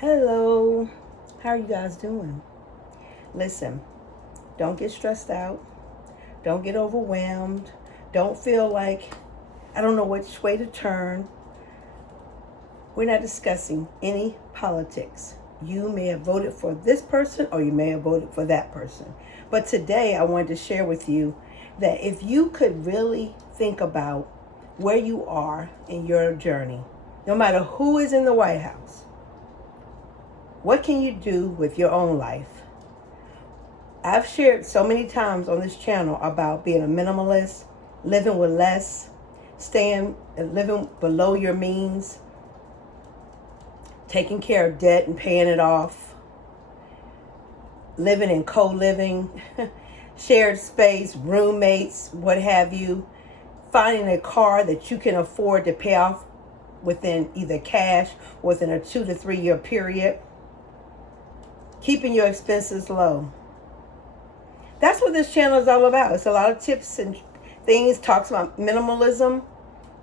Hello, how are you guys doing? Listen, don't get stressed out. Don't get overwhelmed. Don't feel like I don't know which way to turn. We're not discussing any politics. You may have voted for this person or you may have voted for that person. But today I wanted to share with you that if you could really think about where you are in your journey, no matter who is in the White House, what can you do with your own life? I've shared so many times on this channel about being a minimalist, living with less, staying and living below your means, taking care of debt and paying it off, living in co-living, shared space, roommates, what have you, finding a car that you can afford to pay off within either cash or within a 2 to 3 year period, keeping your expenses low. That's what this channel is all about. It's a lot of tips and things, talks about minimalism.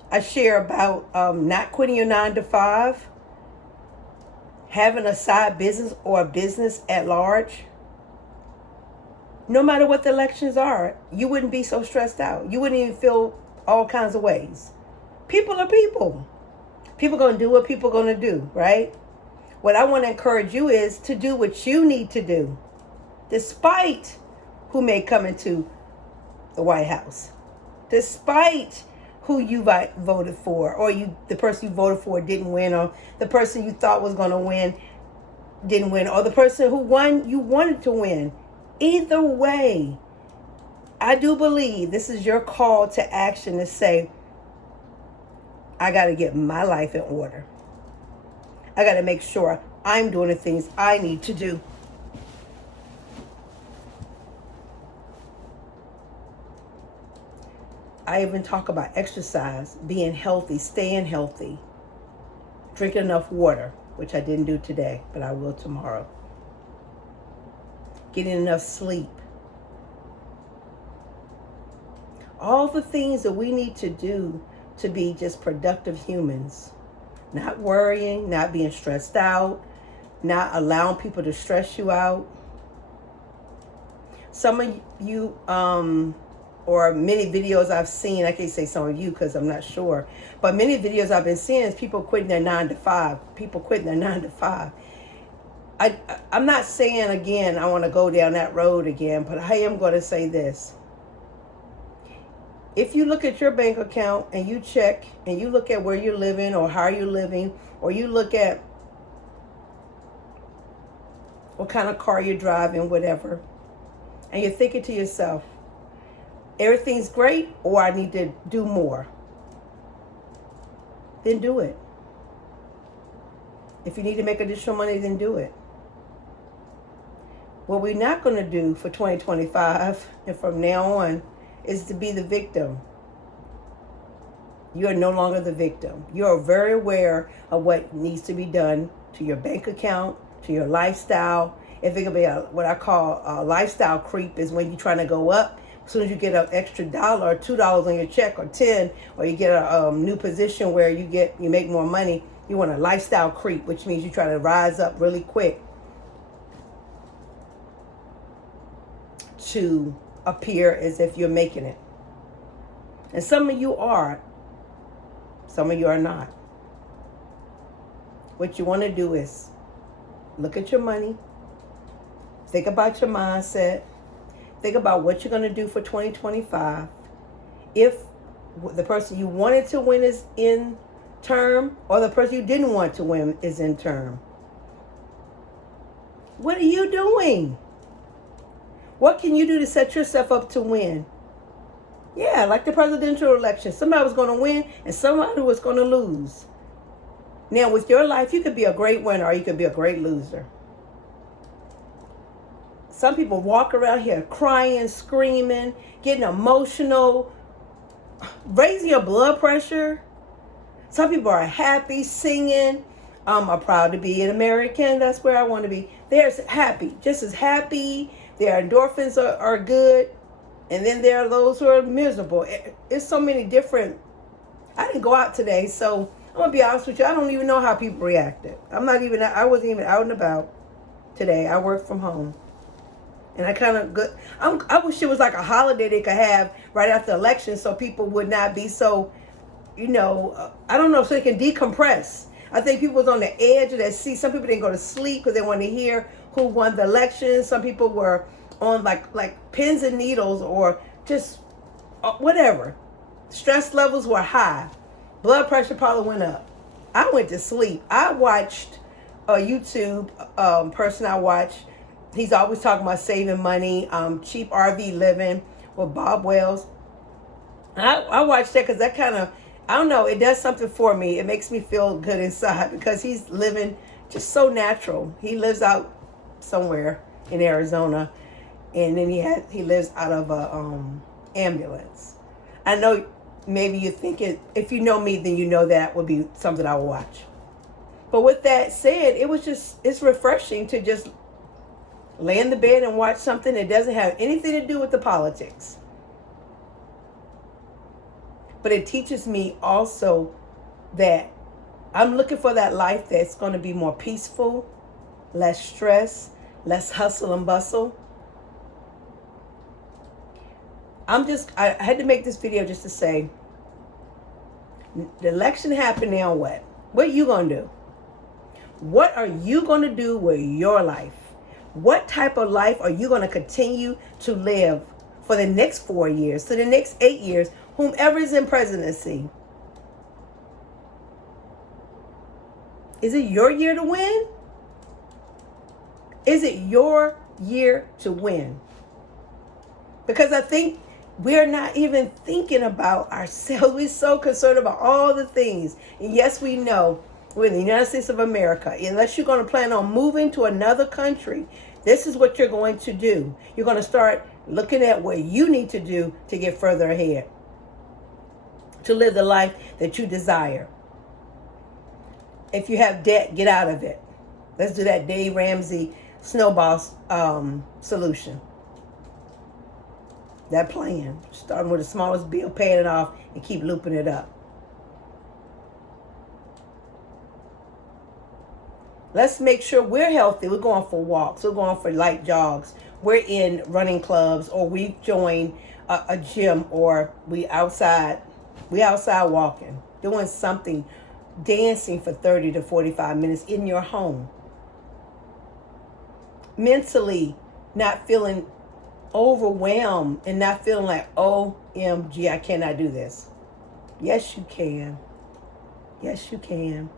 I share about not quitting your 9 to 5, having a side business or a business at large. No matter what the elections are, you wouldn't be so stressed out. You wouldn't even feel all kinds of ways. People are people. People are going to do what people are going to do, right? What I want to encourage you is to do what you need to do, despite who may come into the White House, despite who you voted for, or the person you voted for didn't win, or the person you thought was going to win didn't win, or the person who won you wanted to win. Either way, I do believe this is your call to action to say, I got to get my life in order. I got to make sure I'm doing the things I need to do. I even talk about exercise, being healthy, staying healthy, drinking enough water, which I didn't do today, but I will tomorrow. Getting enough sleep. All the things that we need to do to be just productive humans. Not worrying, not being stressed out, not allowing people to stress you out. Some of you, or many videos I've seen, I can't say some of you because I'm not sure, but many videos I've been seeing is people quitting their 9 to 5. People quitting their 9 to 5. I'm not saying again I want to go down that road again, but I am going to say this. If you look at your bank account and you check and you look at where you're living or how you're living, or you look at what kind of car you're driving, whatever, and you're thinking to yourself, everything's great or I need to do more, then do it. If you need to make additional money, then do it. What we're not going to do for 2025 and from now on is to be the victim. You are no longer the victim. You are very aware of what needs to be done to your bank account, to your lifestyle. If it could be what I call a lifestyle creep, is when you're trying to go up. As soon as you get an extra $1 or $2 on your check, or 10, or you get a new position where you make more money, you want a lifestyle creep, which means you try to rise up really quick to appear as if you're making it. And some of you are, some of you are not. What you want to do is look at your money, think about your mindset, think about what you're going to do for 2025. If the person you wanted to win is in term, or the person you didn't want to win is in term, what are you doing? What can you do to set yourself up to win? Yeah, like the presidential election. Somebody was going to win and somebody was going to lose. Now, with your life, you could be a great winner or you could be a great loser. Some people walk around here crying, screaming, getting emotional, raising your blood pressure. Some people are happy, singing. I'm proud to be an American. That's where I want to be. They're happy, just as happy. Their endorphins are good. And then there are those who are miserable. It's so many different. I didn't go out today, so I'm gonna be honest with you. I don't even know how people reacted. I wasn't even out and about today. I work from home. And I kind of good. I wish it was like a holiday they could have right after the election, so people would not be so, I don't know, so they can decompress. I think people was on the edge of that seat. Some people didn't go to sleep because they wanted to hear who won the election. Some people were on like pins and needles or just whatever. Stress levels were high. Blood pressure probably went up. I went to sleep. I watched a YouTube person I watch. He's always talking about saving money, cheap RV living with Bob Wells. And I watched that because that kind of, I don't know, it does something for me. It makes me feel good inside because he's living just so natural. He lives out somewhere in Arizona, and then he lives out of a ambulance. I know maybe you think if you know me, then you know that would be something I will watch. But with that said, it's refreshing to just lay in the bed and watch something that doesn't have anything to do with the politics. But it teaches me also that I'm looking for that life that's going to be more peaceful, less stress, less hustle and bustle. I had to make this video just to say, the election happened, now what? What are you going to do? What are you going to do with your life? What type of life are you going to continue to live for the next 4 years, to the next 8 years, whomever is in presidency? Is it your year to win? Is it your year to win? Because I think we're not even thinking about ourselves. We're so concerned about all the things. And yes, we know we're in the United States of America. Unless you're going to plan on moving to another country, this is what you're going to do. You're going to start looking at what you need to do to get further ahead, to live the life that you desire. If you have debt, get out of it. Let's do that Dave Ramsey snowball solution. That plan, starting with the smallest bill, paying it off, and keep looping it up. Let's make sure we're healthy. We're going for walks. We're going for light jogs. We're in running clubs, or we join a gym, or we outside walking, doing something, dancing for 30 to 45 minutes in your home. Mentally not feeling overwhelmed and not feeling like, OMG, I cannot do this. Yes, you can. Yes, you can.